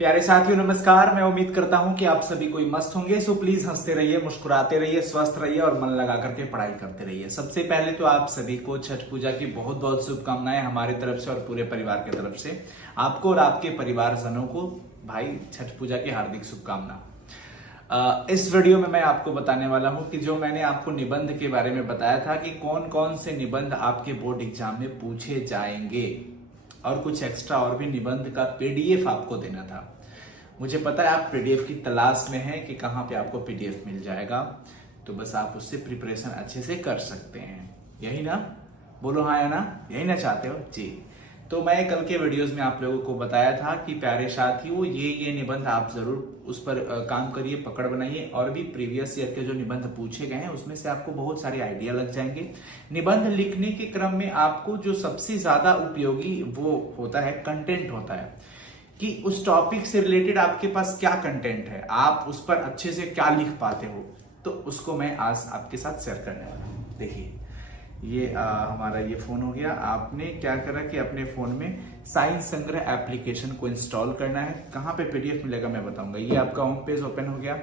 प्यारे साथियों नमस्कार। मैं उम्मीद करता हूं कि आप सभी कोई मस्त होंगे। सो प्लीज हंसते रहिए, मुस्कुराते रहिए, स्वस्थ रहिए और मन लगा करके पढ़ाई करते रहिए। सबसे पहले तो आप सभी को छठ पूजा की बहुत बहुत शुभकामनाएं हमारी तरफ से और पूरे परिवार की तरफ से। आपको और आपके परिवारजनों को भाई छठ पूजा की हार्दिक शुभकामना। इस वीडियो में मैं आपको बताने वाला हूं कि जो मैंने आपको निबंध के बारे में बताया था कि कौन कौन से निबंध आपके बोर्ड एग्जाम में पूछे जाएंगे और कुछ एक्स्ट्रा और भी निबंध का पीडीएफ आपको देना था। मुझे पता है आप पीडीएफ की तलाश में हैं कि कहां पे आपको पीडीएफ मिल जाएगा, तो बस आप उससे प्रिपरेशन अच्छे से कर सकते हैं। यही ना, बोलो हाँ या ना, यही ना चाहते हो जी। तो मैं कल के वीडियोस में आप लोगों को बताया था कि प्यारे साथियों ये निबंध आप जरूर उस पर काम करिए, पकड़ बनाइए और भी प्रीवियस ईयर के जो निबंध पूछे गए हैं उसमें से आपको बहुत सारे आइडिया लग जाएंगे। निबंध लिखने के क्रम में आपको जो सबसे ज्यादा उपयोगी वो होता है कंटेंट होता है, कि उस टॉपिक से रिलेटेड आपके पास क्या कंटेंट है, आप उस पर अच्छे से क्या लिख पाते हो। तो उसको मैं आज आपके साथ शेयर करने वाला हूं। देखिए ये हमारा ये फोन हो गया। आपने क्या करा कि अपने फोन में साइंस संग्रह एप्लीकेशन को इंस्टॉल करना है। कहां पे पीडीएफ मिलेगा मैं बताऊंगा। ये आपका होम पेज ओपन हो गया।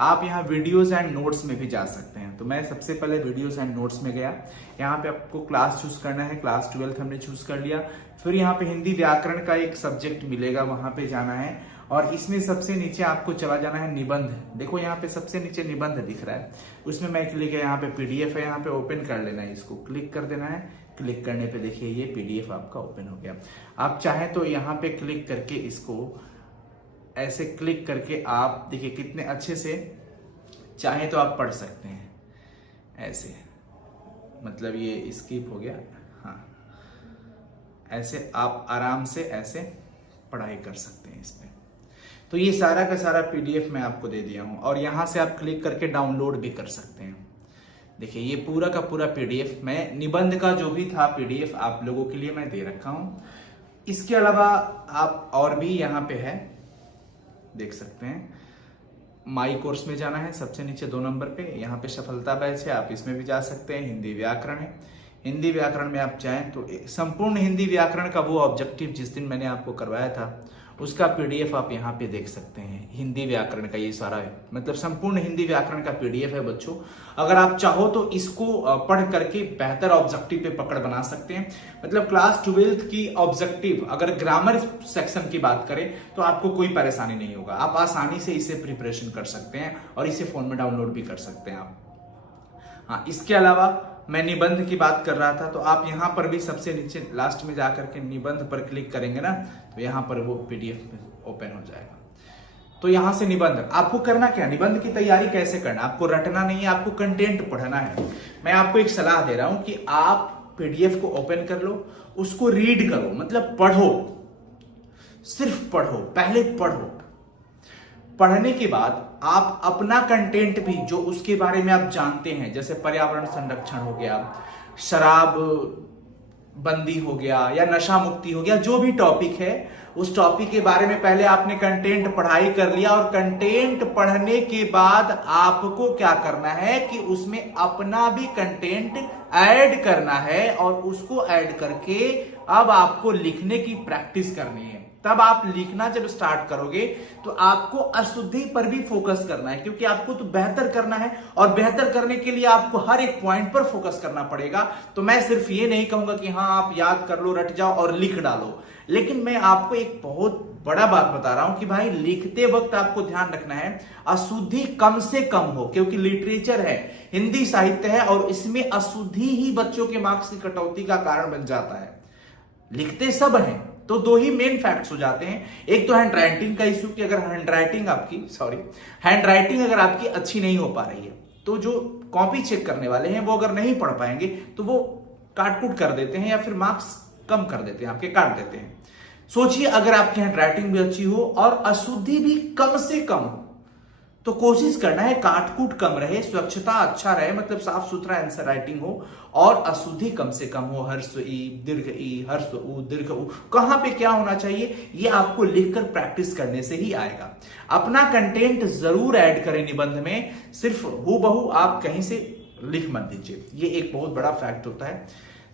आप यहाँ वीडियोस एंड नोट्स में भी जा सकते हैं। तो मैं सबसे पहले वीडियोस एंड नोट्स में गया। यहाँ पे आपको क्लास चूज करना है। क्लास 12 हमने चूज कर लिया। फिर यहाँ पे हिंदी व्याकरण का एक सब्जेक्ट मिलेगा, वहां पे जाना है और इसमें सबसे नीचे आपको चला जाना है निबंध। देखो यहाँ पे सबसे नीचे निबंध दिख रहा है, उसमें मैं क्लिक है, यहाँ पे पीडीएफ है, यहाँ पे ओपन कर लेना है, इसको क्लिक कर देना है। क्लिक करने पे देखिए ये पीडीएफ आपका ओपन हो गया। आप चाहें तो यहाँ पे क्लिक करके इसको ऐसे क्लिक करके आप देखिए कितने अच्छे से चाहे तो आप पढ़ सकते हैं। ऐसे मतलब ये स्किप हो गया, हाँ ऐसे आप आराम से ऐसे पढ़ाई कर सकते हैं इस पे। तो ये सारा का सारा पीडीएफ मैं आपको दे दिया हूं और यहां से आप क्लिक करके डाउनलोड भी कर सकते हैं। देखिए ये पूरा का पूरा पीडीएफ मैं निबंध का जो भी था पीडीएफ आप लोगों के लिए मैं दे रखा हूं। इसके अलावा आप और भी यहाँ पे है देख सकते हैं। माई कोर्स में जाना है, सबसे नीचे 2 नंबर पे यहाँ पे सफलता बैच है, आप इसमें भी जा सकते हैं। हिंदी व्याकरण है, हिंदी व्याकरण में आप चाहें तो संपूर्ण हिंदी व्याकरण का वो ऑब्जेक्टिव जिस दिन मैंने आपको करवाया था उसका पीडीएफ आप यहाँ पे देख सकते हैं। हिंदी व्याकरण का ये सारा है, मतलब संपूर्ण हिंदी व्याकरण का पीडीएफ है बच्चों। अगर आप चाहो तो इसको पढ़ करके बेहतर ऑब्जेक्टिव पे पकड़ बना सकते हैं। मतलब क्लास 12 की ऑब्जेक्टिव अगर ग्रामर सेक्शन की बात करें तो आपको कोई परेशानी नहीं होगा। आप आसानी से इसे प्रिपरेशन कर सकते हैं और इसे फोन में डाउनलोड भी कर सकते हैं आप। हाँ, इसके अलावा मैं निबंध की बात कर रहा था, तो आप यहाँ पर भी सबसे नीचे लास्ट में जाकर के निबंध पर क्लिक करेंगे ना, तो यहाँ पर वो पीडीएफ ओपन हो जाएगा। तो यहाँ से निबंध आपको करना क्या, निबंध की तैयारी कैसे करना, आपको रटना नहीं है, आपको कंटेंट पढ़ना है। मैं आपको एक सलाह दे रहा हूं कि आप पीडीएफ को ओपन कर लो, उसको रीड करो, मतलब पढ़ो, सिर्फ पढ़ो, पहले पढ़ो। पढ़ने के बाद आप अपना कंटेंट भी जो उसके बारे में आप जानते हैं, जैसे पर्यावरण संरक्षण हो गया, शराब बंदी हो गया या नशा मुक्ति हो गया, जो भी टॉपिक है उस टॉपिक के बारे में पहले आपने कंटेंट पढ़ाई कर लिया। और कंटेंट पढ़ने के बाद आपको क्या करना है कि उसमें अपना भी कंटेंट ऐड करना है और उसको ऐड करके अब आपको लिखने की प्रैक्टिस करनी है। तब आप लिखना जब स्टार्ट करोगे तो आपको अशुद्धि पर भी फोकस करना है, क्योंकि आपको तो बेहतर करना है और बेहतर करने के लिए आपको हर एक पॉइंट पर फोकस करना पड़ेगा। तो मैं सिर्फ ये नहीं कहूंगा कि हाँ आप याद कर लो, रट जाओ और लिख डालो, लेकिन मैं आपको एक बहुत बड़ा बात बता रहा हूं कि भाई लिखते वक्त आपको ध्यान रखना है अशुद्धि कम से कम हो, क्योंकि लिटरेचर है, हिंदी साहित्य है और इसमें अशुद्धि ही बच्चों के मार्क्स की कटौती का कारण बन जाता है। लिखते सब हैं तो 2 ही मेन फैक्ट्स हो जाते हैं। एक तो हैंड राइटिंग का इशू, कि अगर हैंड राइटिंग अगर आपकी अच्छी नहीं हो पा रही है तो जो कॉपी चेक करने वाले हैं वो अगर नहीं पढ़ पाएंगे तो वो काट कूट कर देते हैं या फिर मार्क्स कम कर देते हैं, आपके काट देते हैं। सोचिए अगर आपकी हैंड राइटिंग भी अच्छी हो और अशुद्धि भी कम से कम हो, तो कोशिश करना है काटकूट कम रहे, स्वच्छता अच्छा रहे, मतलब साफ सुथरा आंसर राइटिंग हो और अशुद्धि कम से कम हो। हर्ष ई, हर्ष उ, दीर्घ उ, कहां पे क्या होना चाहिए ये आपको लिखकर प्रैक्टिस करने से ही आएगा। अपना कंटेंट जरूर ऐड करें निबंध में, सिर्फ हूबहू आप कहीं से लिख मत दीजिए, ये एक बहुत बड़ा फैक्ट होता है।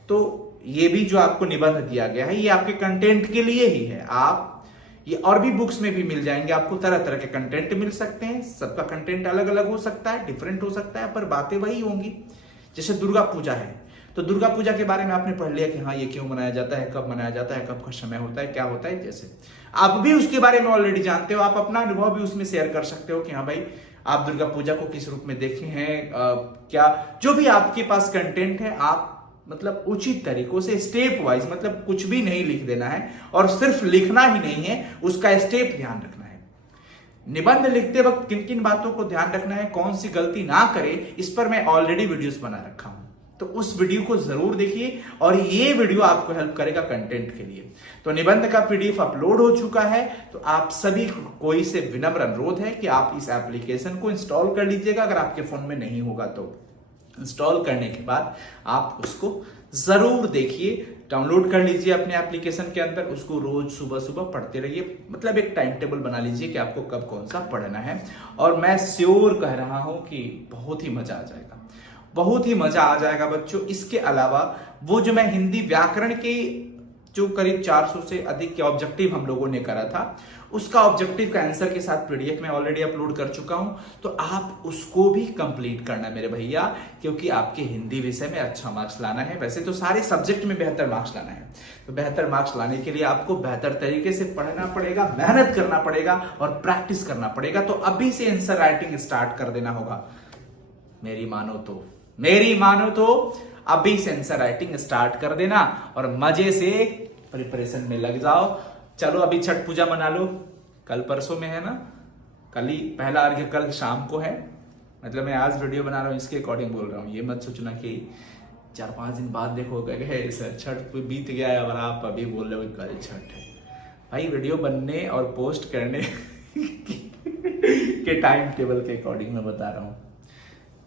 तो ये भी जो आपको निबंध दिया गया है ये आपके कंटेंट के लिए ही है। आप ये और भी बुक्स में भी मिल जाएंगे आपको। तरह तरह के कंटेंट मिल सकते हैं, सबका कंटेंट अलग अलग हो सकता है, डिफरेंट हो सकता है, पर बातें वही होंगी। जैसे दुर्गा पूजा है, तो दुर्गा पूजा के बारे में आपने पढ़ लिया कि हाँ ये क्यों मनाया जाता है, कब मनाया जाता है, कब का समय होता है, क्या होता है। जैसे आप भी उसके बारे में ऑलरेडी जानते हो, आप अपना अनुभव भी उसमें शेयर कर सकते हो कि हाँ भाई आप दुर्गा पूजा को किस रूप में देखे हैं, क्या जो भी आपके पास कंटेंट है आप मतलब उचित तरीकों से स्टेप वाइज, मतलब कुछ भी नहीं लिख देना है और सिर्फ लिखना ही नहीं है, उसका स्टेप ध्यान रखना है। निबंध लिखते वक्त किन किन बातों को ध्यान रखना है, कौन सी गलती ना करे, इस पर मैं ऑलरेडी वीडियोस बना रखा हूं, तो उस वीडियो को जरूर देखिए और ये वीडियो आपको हेल्प करेगा कंटेंट के लिए। तो निबंध का पीडीएफ अपलोड हो चुका है, तो आप सभी कोई से विनम्र अनुरोध है कि आप इस एप्लीकेशन को इंस्टॉल कर लीजिएगा। अगर आपके फोन में नहीं होगा तो इंस्टॉल करने के बाद आप उसको जरूर देखिए, डाउनलोड कर लीजिए अपने एप्लीकेशन के अंदर, उसको रोज सुबह सुबह पढ़ते रहिए। मतलब एक टाइम टेबल बना लीजिए कि आपको कब कौन सा पढ़ना है, और मैं श्योर कह रहा हूं कि बहुत ही मजा आ जाएगा, बहुत ही मजा आ जाएगा बच्चों। इसके अलावा वो जो मैं हिंदी व्याकरण के जो करीब 400 से अधिक के ऑब्जेक्टिव हम लोगों ने करा था, उसका ऑब्जेक्टिव का आंसर के साथ पीडीएफ में ऑलरेडी अपलोड कर चुका हूं, तो आप उसको भी कंप्लीट करना मेरे भैया, क्योंकि आपके हिंदी विषय में अच्छा मार्क्स लाना है। वैसे तो सारे सब्जेक्ट में बेहतर मार्क्स लाना है, तो बेहतर मार्क्स लाने के लिए आपको बेहतर तरीके से पढ़ना पड़ेगा, मेहनत करना पड़ेगा और प्रैक्टिस करना पड़ेगा। तो अभी से आंसर राइटिंग स्टार्ट कर देना होगा, मेरी मानो तो अभी से आंसर राइटिंग स्टार्ट कर देना और मजे से प्रिपरेशन में लग जाओ। चलो अभी छठ पूजा मना लो, कल परसों में है ना, कल ही पहला अर्घ्य कल शाम को है। मतलब मैं आज वीडियो बना रहा हूँ इसके अकॉर्डिंग बोल रहा हूँ, ये मत सोचना कि 4-5 दिन बाद देखो गए छठ बीत गया है और आप अभी बोल रहे हो कल छठ है। भाई वीडियो बनने और पोस्ट करने के टाइम टेबल के अकॉर्डिंग मैं बता रहा हूँ।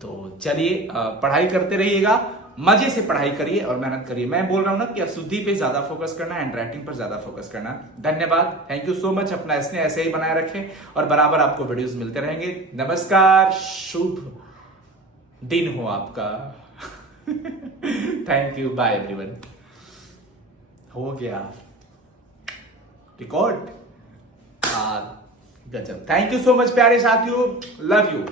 तो चलिए पढ़ाई करते रहिएगा, मजे से पढ़ाई करिए और मेहनत करिए। मैं बोल रहा हूं ना कि अशुद्धि पे ज्यादा फोकस करना, हैंड राइटिंग पर ज्यादा फोकस करना। धन्यवाद, थैंक यू सो मच। अपना स्नेह ऐसे ही बनाए रखें और बराबर आपको वीडियोस मिलते रहेंगे। नमस्कार, शुभ दिन हो आपका। Thank you, bye everyone. हो गया रिकॉर्ड, गजब। थैंक यू सो मच प्यारे साथियों, लव यू।